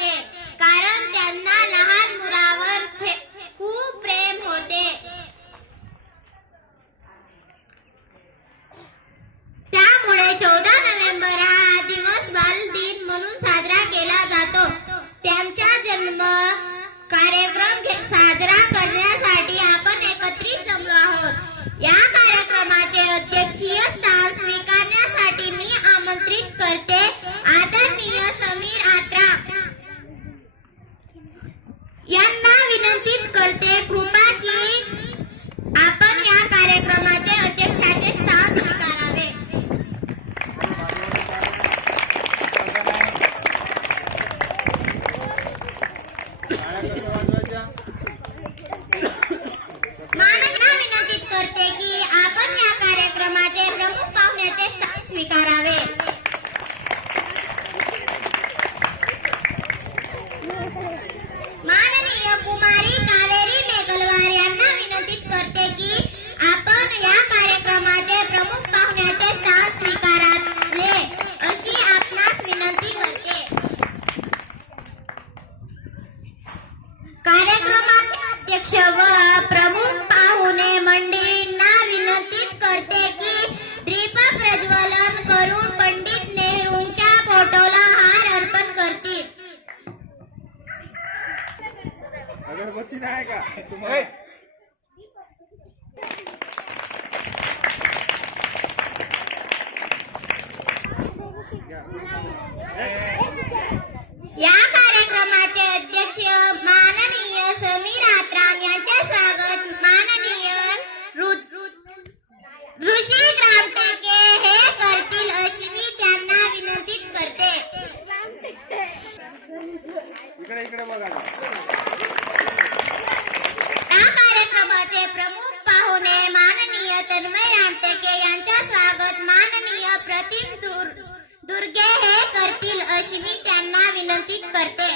वाटते कारण त्यांना लहान मुलावर खूप प्रेम होते. त्यामुळे चौदा नोव्हेंबर हा दिवस बाल दिन म्हणून साजरा केला जातो. त्यांचा जन्म कार्यक्रम साजरा करण्यासाठी आपण एकत्रित जमलो आहोत. या कार्यक्रमाचे अध्यक्षीय स्थान स्वीकारण्यासाठी मी आमंत्रित करते. यांना करते. कृपा की आपण या कार्यक्रमात अध्यक्षाचे स्थान स्वीकारावे माननीय विनंतीत करते की आपण या कार्यक्रमाचे प्रमुख पाहुण्याचे स्थान स्वीकारावे माननीय कुमारी कावेरी मेघलवार यांना विनंतीत करते की आपण या कार्यक्रमाचे प्रमुख पाहुण्याचे स्थान स्वीकारावे अशी आपणास विनंती करते कार्यक्रमाचे अध्यक्ष व प्रमुख पाहुणे मंडळींना विनंतीत करते की दीप प्रज्वलन करून पंडित नेहरूंच्या फोटोला हार अर्पण करतील अगरबत्ती नाही का? तुम्हाला? या कार्यक्रमाचे अध्यक्ष माननीय समीर आत्राम यांचे स्वागत. माननीय ऋषी ग्रामटेके हे करतील अशी मी त्यांना विनंतीत करते. इकडे इकडे बघा या कार्यक्रमाचे प्रमुख पाहुणे माननीय तन्मय रामटेके यांचे स्वागत माननीय प्रतिम दुर दुर्गे हे करतील अशी मी त्यांना विनंती करते.